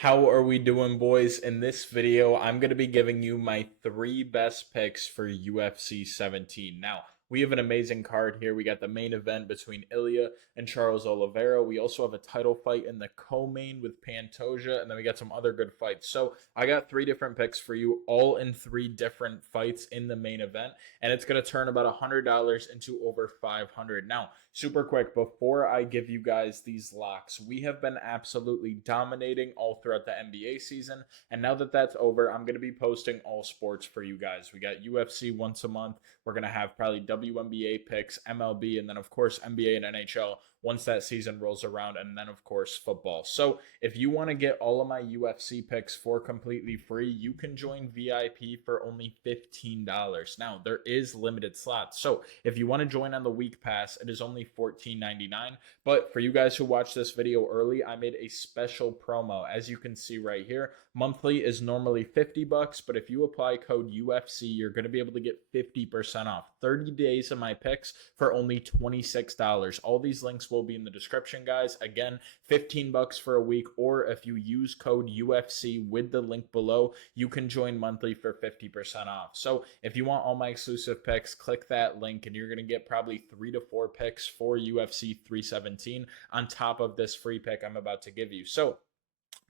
How are we doing, boys? In this video, I'm going to be giving you my three best picks for UFC 17. Now, we have an amazing card here. We got the main event between Ilya and Charles Oliveira. We also have a title fight in the co-main with Pantoja, and then we got some other good fights. So I got three different picks for you, all in three different fights in the main event, and it's going to turn about $100 into over 500. Now, super quick, before I give you guys these locks, we have been absolutely dominating all throughout the NBA season. And now that that's over, I'm going to be posting all sports for you guys. We got UFC once a month. We're going to have probably WNBA picks, MLB, and then, of course, NBA and NHL once that season rolls around, and then, of course, football. So if you want to get all of my UFC picks for completely free, you can join VIP for only $15. Now, there is limited slots. So if you want to join on the week pass, it is only $14.99. But for you guys who watched this video early, I made a special promo. As you can see right here, monthly is normally $50, but if you apply code UFC, you're going to be able to get 50% off. 30 days of my picks for only $26. All these links will be in the description, guys. Again, $15 for a week, or if you use code UFC with the link below, you can join monthly for 50% off. So if you want all my exclusive picks, click that link and you're going to get probably 3 to 4 picks for UFC 317 on top of this free pick I'm about to give you. So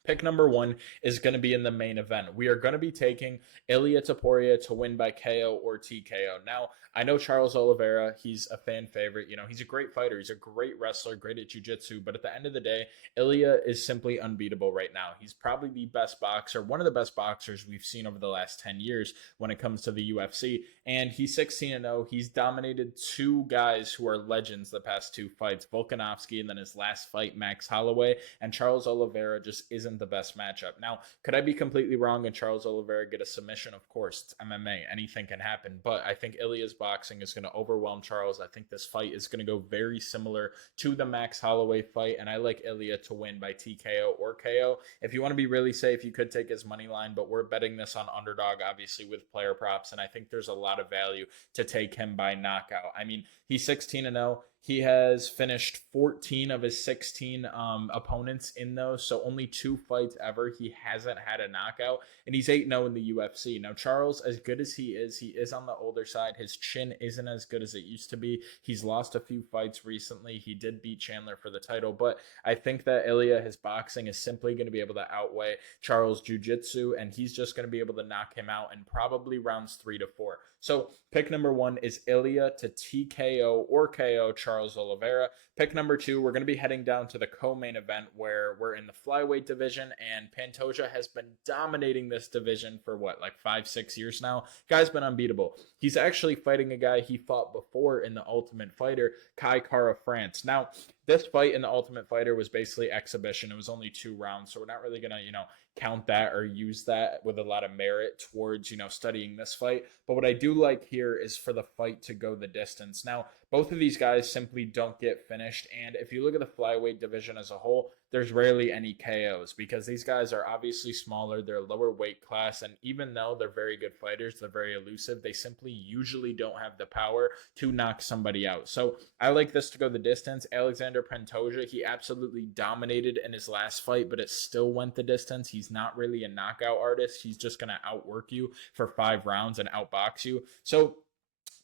pick number one is going to be in the main event. We are going to be taking Ilia Topuria to win by KO or TKO. Now, I know Charles Oliveira, he's a fan favorite. You know, he's a great fighter. He's a great wrestler, great at jiu-jitsu. But at the end of the day, Ilia is simply unbeatable right now. He's probably the best boxer, one of the best boxers we've seen over the last 10 years when it comes to the UFC. And he's 16-0. He's dominated two guys who are legends the past two fights, Volkanovski and then his last fight, Max Holloway. And Charles Oliveira just isn't the best matchup. Now, could I be completely wrong and Charles Oliveira get a submission? Of course, it's MMA. Anything can happen. But I think Ilya's boxing is going to overwhelm Charles. I think this fight is going to go very similar to the Max Holloway fight, and I like Ilya to win by TKO or KO. If you want to be really safe, you could take his money line, but we're betting this on Underdog, obviously, with player props, and I think there's a lot of value to take him by knockout. I mean, he's 16-0. He has finished 14 of his 16 opponents in those, so only 2 fights ever. He hasn't had a knockout, and he's 8-0 in the UFC. Now, Charles, as good as he is on the older side. His chin isn't as good as it used to be. He's lost a few fights recently. He did beat Chandler for the title, but I think that Ilya, his boxing is simply going to be able to outweigh Charles' jiu-jitsu, and he's just going to be able to knock him out in probably rounds 3 to 4. So pick number one is Ilya to TKO or KO Charles Oliveira. Pick number two, we're going to be heading down to the co-main event where we're in the flyweight division, and Pantoja has been dominating this division for what, like 5-6 years now. Guy's been unbeatable. He's actually fighting a guy he fought before in the Ultimate Fighter, Kai Kara France. Now, this fight in the Ultimate Fighter was basically exhibition. It was only 2 rounds, so we're not really going to, count that or use that with a lot of merit towards, studying this fight. But what I do like here is for the fight to go the distance. Now, both of these guys simply don't get finished. And if you look at the flyweight division as a whole, there's rarely any KOs because these guys are obviously smaller. They're lower weight class. And even though they're very good fighters, they're very elusive, they simply usually don't have the power to knock somebody out. So I like this to go the distance. Alexander Pantoja, he absolutely dominated in his last fight, but it still went the distance. He's not really a knockout artist. He's just going to outwork you for 5 rounds and outbox you. So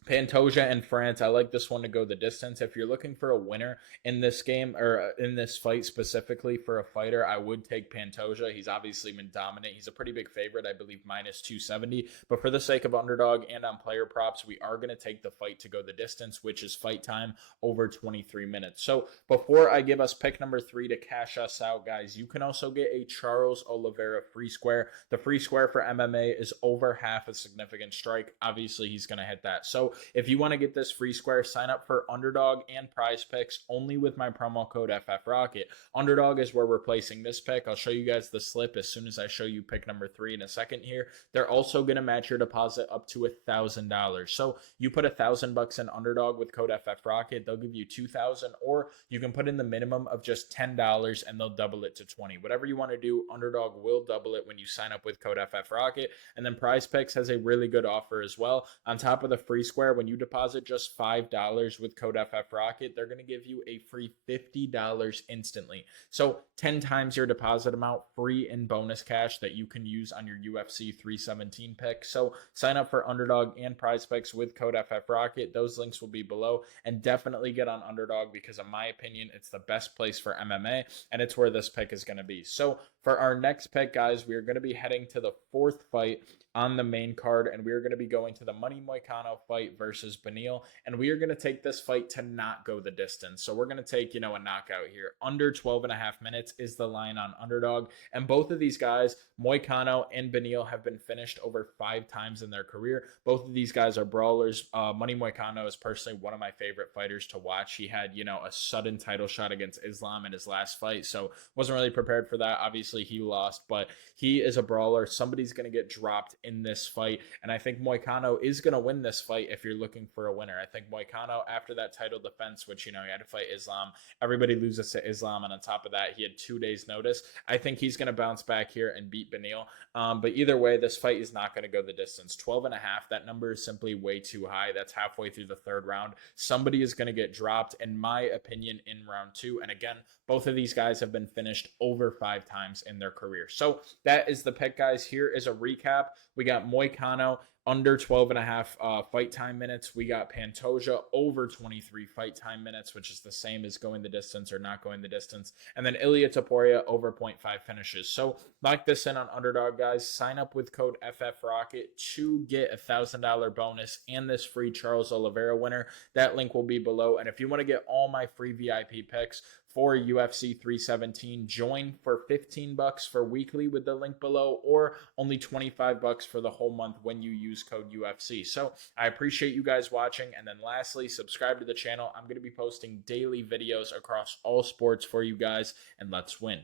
Pantoja and France, I like this one to go the distance. If you're looking for a winner in this game or in this fight specifically for a fighter, I would take Pantoja. He's obviously been dominant. He's a pretty big favorite, I believe minus 270. But for the sake of Underdog and on player props, we are going to take the fight to go the distance, which is fight time over 23 minutes. So before I give us pick number 3 to cash us out, guys, you can also get a Charles Oliveira free square. The free square for MMA is over half a significant strike. Obviously, he's going to hit that. So if you want to get this free square, sign up for Underdog and Prizepicks only with my promo code FFROCKET. Underdog is where we're placing this pick. I'll show you guys the slip as soon as I show you pick number 3 in a second here. They're also going to match your deposit up to $1,000. So you put $1,000 in Underdog with code FFROCKET, they'll give you $2,000, or you can put in the minimum of just $10 and they'll double it to $20. Whatever you want to do, Underdog will double it when you sign up with code FFROCKET. And then Prizepicks has a really good offer as well. On top of the free square, swear, when you deposit just $5 with code FFROCKET, they're going to give you a free $50 instantly. So 10 times your deposit amount free in bonus cash that you can use on your UFC 317 pick. So sign up for Underdog and Prizepicks with code FFROCKET. Those links will be below, and definitely get on Underdog because in my opinion, it's the best place for MMA, and it's where this pick is going to be. So for our next pick, guys, we are going to be heading to the fourth fight on the main card, and we are going to be going to the Money Moicano fight versus Beneil, and we are going to take this fight to not go the distance. So we're going to take, a knockout here. Under 12.5 minutes is the line on Underdog, and both of these guys, Moicano and Beneil, have been finished over 5 times in their career. Both of these guys are brawlers. Money Moicano is personally one of my favorite fighters to watch. He had, a sudden title shot against Islam in his last fight, so wasn't really prepared for that. Obviously, he lost, but he is a brawler. Somebody's going to get dropped in this fight, and I think Moicano is going to win this fight if you're looking for a winner. I think Moicano, after that title defense, which, he had to fight Islam, everybody loses to Islam, and on top of that, he had 2 days notice. I think he's going to bounce back here and beat Beneil, but either way, this fight is not going to go the distance. 12.5, that number is simply way too high. That's halfway through the third round. Somebody is going to get dropped, in my opinion, in round 2, and again, both of these guys have been finished over 5 times in their career. So that is the pick, guys. Here is a recap. We got Moicano under 12.5 fight time minutes. We got Pantoja over 23 fight time minutes, which is the same as going the distance or not going the distance. And then Ilia Topuria over 0.5 finishes. So lock this in on Underdog, guys. Sign up with code FFROCKET to get a $1,000 bonus and this free Charles Oliveira winner. That link will be below. And if you want to get all my free VIP picks for UFC 317, join for $15 for weekly with the link below, or only $25 for the whole month when you use code UFC. So I appreciate you guys watching, and then lastly, subscribe to the channel. I'm going to be posting daily videos across all sports for you guys, and let's win.